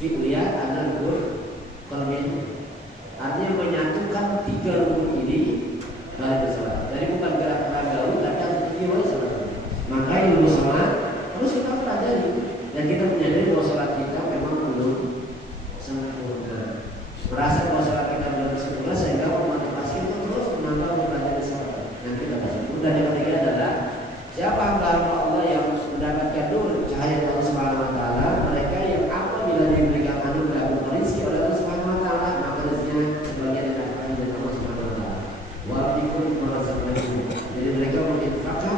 fi'liyah adalah rukun qalbi. Artinya menyatukan tiga rukun ini dalam bersalat. Jadi bukan gerak ragawi tapi harus jiwa salat. Maka ilmu salat harus kita pelajari dan kita menyadari bahwa salat kita memang belum sempurna. Merasa bahwa salat kita belum sempurna sehingga memotivasi untuk terus menambah mempelajari salat. Dan kita sempurna. Dan yang ketiga adalah siapa hamba Allah yang mendapatkan nur cahaya Allah Subhanahu wa taala, mereka yang apabila diberikan anugerah berupa rezeki oleh Allah Subhanahu wa taala, maka rezekinya sebagian didapatkan dari Allah Subhanahu wa taala. Wa bikum marazaqnakum. Jadi mereka menginfakkan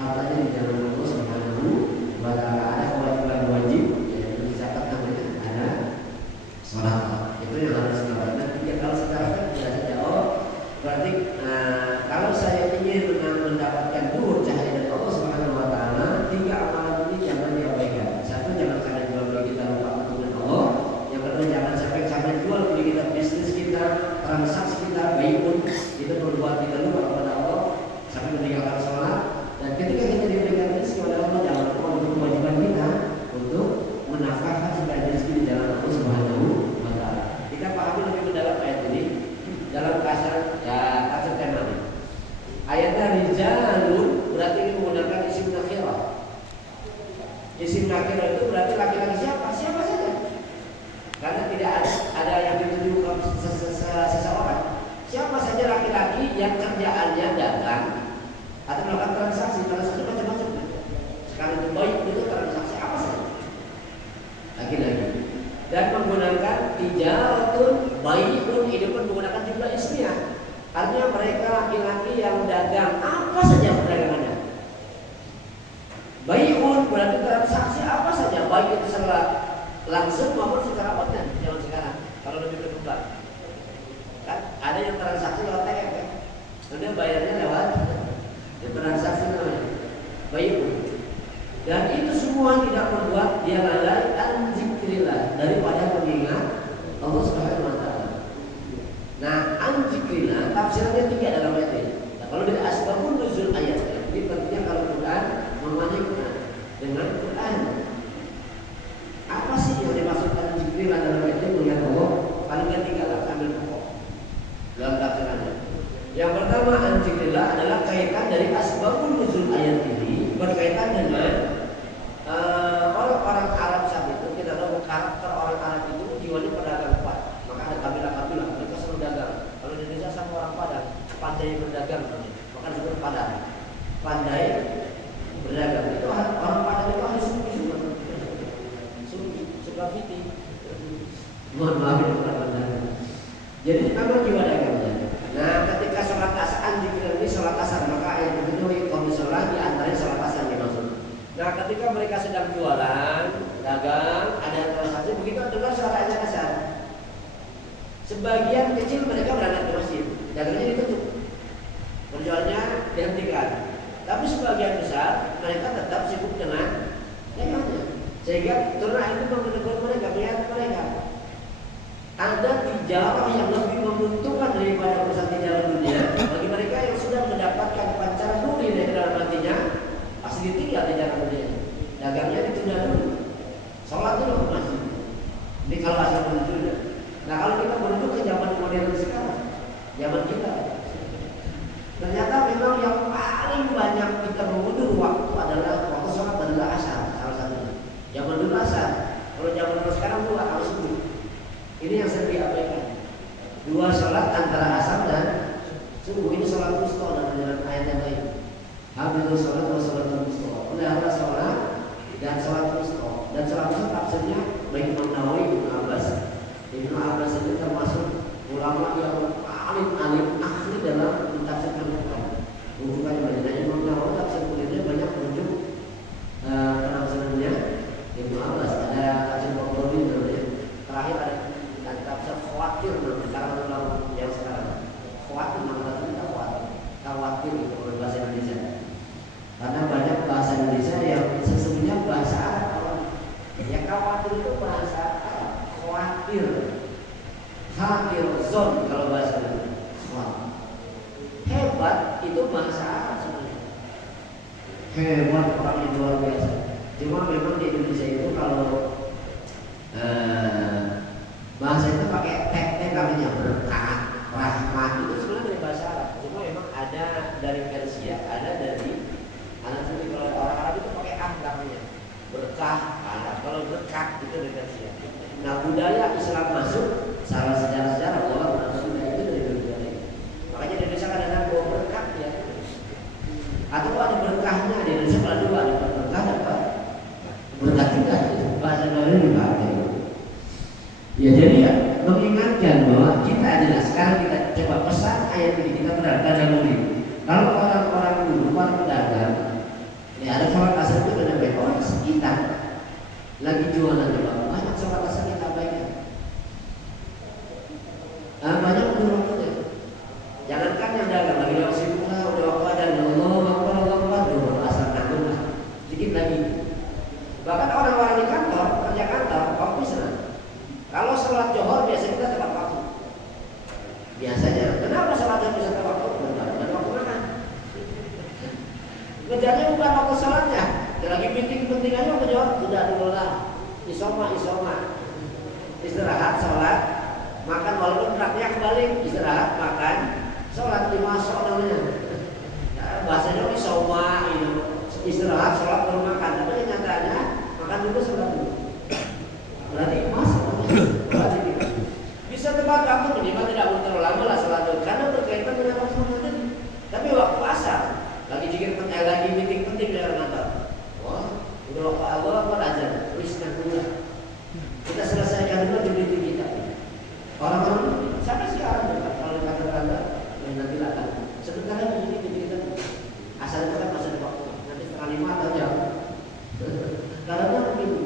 hartanya di jalan Allah Subhanahu wa taala. Ada kewajiban wajib, yaitu zakat namanya, ada salat. Itu yang harus dilakukan. Ya, kalau sekarang kan tidak saja berarti kalau saya ingin mendapatkan nur cahaya dari Allah Subhanahu wa taala, tiga amalan ini jangan diabaikan. Satu, jangan sampai jual beli kita lupa dengan Allah. Yang kedua, jangan sampai jual beli kita, bisnis kita, transaksi kita, baikpun itu berbuat kita lupa kepada Allah sampai meninggalkan sholat. Dan ketika kita diberikan rezeki oleh Allah, jangan lupa untuk kewajiban kita untuk menafkahkan supaya rezeki di jalan Allah Subhanahu wa taala. Kita pahami lebih mendalam ayat ini dalam kasar temanya. Ayatnya rijalun berarti ini menggunakan isim nakirah. Isim nakirah itu berarti laki-laki siapa? Siapa saja. Karena tidak ada yang dituju ke seseorang. Siapa saja laki-laki yang kerjaannya dagang atau melakukan transaksi macam-macam. Sekarang itu baik itu transaksi apa saja. Laki-laki. Dan menggunakan tijaratun baikun, ini pun menggunakan jumlah ismiyah. Artinya mereka laki-laki yang dagang apa saja perdagangannya. Baikun berarti transaksi apa saja, baik itu secara langsung maupun secara online zaman sekarang. Kalau lebih berkembang, kan ada yang transaksi lewat TM kan, kemudian bayarnya lewat transaksi namanya baikun. Dan itu semua tidak membuat dia lalai an zikrillah, daripada mengingat Allah Subhanahu wa taala. Nah, an zikrillah tafsirannya tiga dalam ayat ini. Nah, kalau dari asbabun nuzul ayatnya, ini pentingnya kalau Quran memahami Quran dengan Quran. Apa sih yang dimaksudkan zikrillah dalam ayat ini? Mengingat Allah, paling tiga lah, ambil pokok dalam tafsirannya. Yang pertama, an zikrillah adalah kaitan dari asbabun nuzul ayat ini berkaitan dengan orang-orang Arab saat itu. Kita tahu karakter orang Arab itu jiwanya pedagang kuat. Maka ada kabilah-kabilah mereka selalu dagang. Kalau di Indonesia sama orang Padang pandai berdagang, maka disebut Padang. Pandai berdagang. Itu orang Padang itu harus suka fiti. Mohon maaf ya Padang. Jadi memang jiwa dagangnya. Nah, ketika sholat asar dikira ini sholat asar, maka ayat itu kalau sholat di antaranya sholat asar dimaksud. Nah, ketika mereka sedang jualan, dagang, ada transaksi, begitu dengar suara azan asar, sebagian kecil mereka berangkat ke masjid, dagangnya ditutup, perjualannya dihentikan. Tapi sebagian besar mereka tetap sibuk dengan dagangnya, sehingga turun ayat itu menegur mereka, melihat mereka. Ada tijarah yang lebih menguntungkan daripada urusan tijarah dunia bagi mereka yang sudah mendapatkan pancaran dunia dari dalam hatinya. Pasti ditinggal di jalan dunia. Dagangnya ditunda dulu. Sholat dulu ke masjid. Ini kalau asal menuju. Nah, kalau kita menuju ke zaman modern sekarang, zaman kita, ternyata memang yang paling banyak kita mengundur waktu adalah waktu sholat adalah asar, salah satunya. Zaman dulu asar. Kalau zaman dulu sekarang dulu harus subuh. Ini yang sering diabaikan. Dua sholat antara asar dan subuh. Ini sholat wusta dalam ayat yang lain. Habis sholat dan sholat wusta. Pelihara sholat dan sholat wusta. Dan sholat wusta tafsirnya baik Imam Nawawi, Ibnu Abbas ini termasuk ulama yang paling alim ahli dalam mentafsirkan Quran. Rujukannya banyak. Imam Nawawi tafsir Qurannya banyak merujuk penafsirannya Ibnu Abbas. Ada tafsir Qurtubi namanya. Terakhir ada tafsir khawatir sekarang ulama yang sekarang. Khawatir nama kita khawatir itu oleh bahasa Indonesia. Karena banyak bahasa Indonesia yang sesungguhnya bahasa Arab. Ya, khawatir itu bahasa Arab. Khawatir, khawatir, zon kalau bahasa Indonesia. Hebat itu bahasa Arab sebenarnya. Hebat orang yang luar biasa. Cuma memang di Indonesia itu kalau Bahasa itu pakai tek namanya berkah, rahmat, itu sebenarnya dari bahasa Arab. Cuma memang ada dari Persia, ada dari Arab. Kalau orang Arab itu pakai namanya berkah. Kalau berkah itu dari Persia. Nah, budaya Islam masuk, salah sejarah-sejarah bahwa budaya itu dari budaya. Makanya di Indonesia kadang-kadang bawa berkah ya. Atau ada berkahnya di Indonesia kalau dua ada berkah apa? Berkah juga itu bahasa Indonesia juga ada. Ya jadi ya mengingatkan bahwa kita adalah sekarang kita coba pesan ayat ini kita tadaburi. Kalau orang-orang dulu para pedagang, ya ada sholat asar itu benar baik orang sekitar lagi jualan coba banyak sholat asar kita baiknya. Banyak menurutnya. Jangankan yang dagang lagi lewat situ udah waktu ada Allah dulu asar nanggung lah sedikit lagi. Bahkan orang-orang di kantor kerja kantor kopi senang. Kalau sholat Johor biasanya kita tepat waktu. Biasanya, kenapa sholat Johor bisa tepat waktu? Bukan waktu makan. Ngejarnya bukan waktu sholatnya. Lagi meeting penting aja waktu Johor udah dulu lah. Isoma. Istirahat, sholat, makan walaupun beratnya kembali. Istirahat, makan, sholat di masuk namanya. Bahasanya isoma, istirahat, sholat baru makan. Tapi nyatanya makan dulu sholat dulu. Berarti masuk. Bisa tepat waktu minimal tidak boleh terlalu lama lah sholat karena berkaitan dengan waktu tadi. Tapi waktu asar lagi jikir lagi meeting penting dengan kantor. Wah, udah waktu Allah azan, tuliskan dulu. Kita selesaikan dulu di meeting kita. Orang-orang sampai sekarang kalau di kantor-kantor nanti lah kan. Sebentar lagi meeting kita. Asal itu kan masih ada waktu. Nanti setengah 5 atau jam. Karena begitu.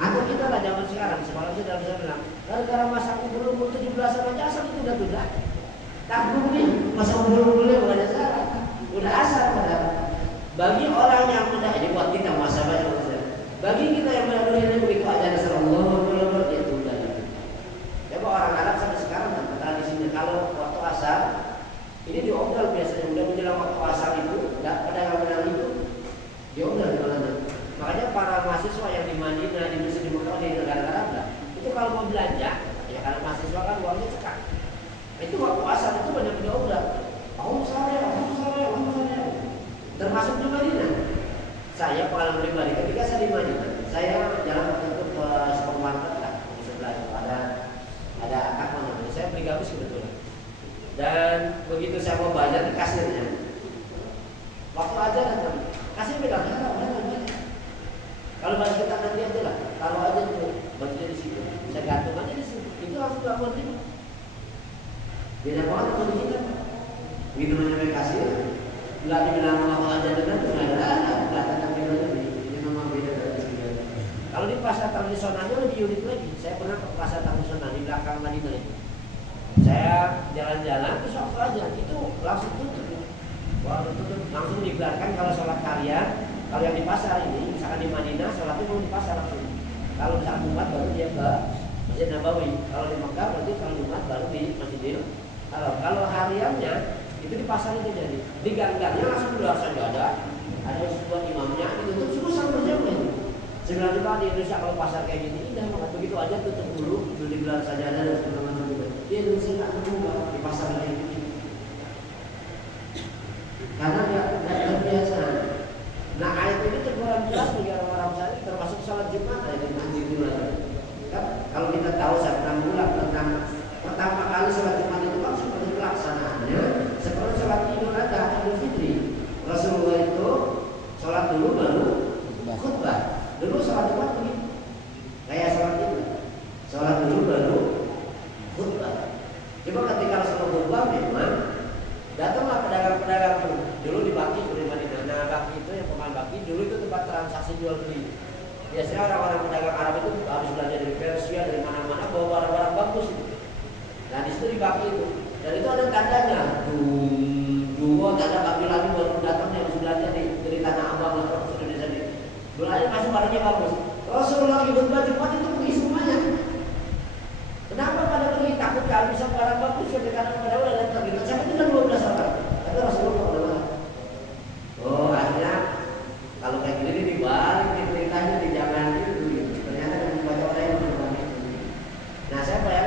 Atau kita lah zaman sekarang, semalam saya dalam saya bilang, gara-gara masa umur 17 aja asal itu udah tunda. Tanggung nih, masa umur udah salah, udah asal padahal. Bagi orang yang muda ini buat kita masa banyak masalah. Bagi kita yang muda ini begitu aja Allah dia tunda. Coba orang Arab sampai sekarang kan tradisinya kalau waktu asar ini diobral biasanya udah menjelang waktu asar itu, pedagang-pedagang itu diobral di mana. Makanya para mahasiswa yang di Madinah, di Mesir, di Mekah, di negara-negara Arab, itu kalau mau belanja, ya karena mahasiswa kan uangnya cekak. Itu waktu asar itu banyak diobral. Aku saya. Termasuk di Madinah. Saya pengalaman pribadi ketika saya di Madinah, saya jalan untuk ke supermarket lah di sebelah itu ada apa namanya. Saya beli gabus kebetulan. Dan begitu saya mau bayar di kasirnya, waktu aja datang, kasir bilang kalau baju kita nanti aja lah, taruh aja tuh bajunya di situ, saya gantung aja di situ, itu langsung gak mau terima. Beda banget sama kita. Begitu menyampai kasir, nggak dibilang mau aja dengan tuh nggak ada tentang bedanya ini memang beda dari sini. Kalau di pasar tradisionalnya lebih unik lagi. Saya pernah ke pasar tradisional di belakang Madinah itu. Saya jalan-jalan terus waktu aja itu langsung tutup. Wah tutup langsung digelarkan kalau sholat karya. Kalau yang di pasar ini, misalkan di Madinah, sholatnya mau di pasar langsung. Kalau misalkan Jumat baru dia ke Masjid Nabawi. Kalau di Mekah berarti kalau Jumat baru di Masjidil Haram. Kalau hariannya itu di pasar itu jadi. Di gang-gangnya langsung keluar saja ada sebuah imamnya ditutup semua sama berjamaah itu. Sebenarnya juga di Indonesia kalau pasar kayak gini indah banget begitu aja tutup dulu digelar saja ada dan sebagainya juga. Di Indonesia nggak berubah di pasar kayak gini. Karena nggak terbiasa. Nah ayat ini teguran jelas bagi orang-orang saya termasuk sholat Jumat ayat ini dulu kan kalau kita tahu saya pernah mengulang tentang pertama kali sholat Jumat itu kan seperti pelaksanaannya seperti sholat Idul Adha, Idul Fitri. Rasulullah itu sholat dulu baru khutbah. Dulu sholat Jumat begitu kayak sholat itu, sholat dulu baru khutbah. Cuma ketika Rasulullah khutbah memang datanglah pedagang-pedagang dulu di Baki dari Madinah. Nah Baki itu yang pemain Baki dulu itu tempat transaksi jual beli. Biasanya orang-orang pedagang Arab itu habis belanja dari Persia dari mana-mana bawa barang-barang bagus itu. Nah di situ di Baki itu dan itu ada tandanya. Dua tanda kabilah baru datang yang belanja dari tanah abang lah orang Indonesia ini. Belanja masih barangnya bagus.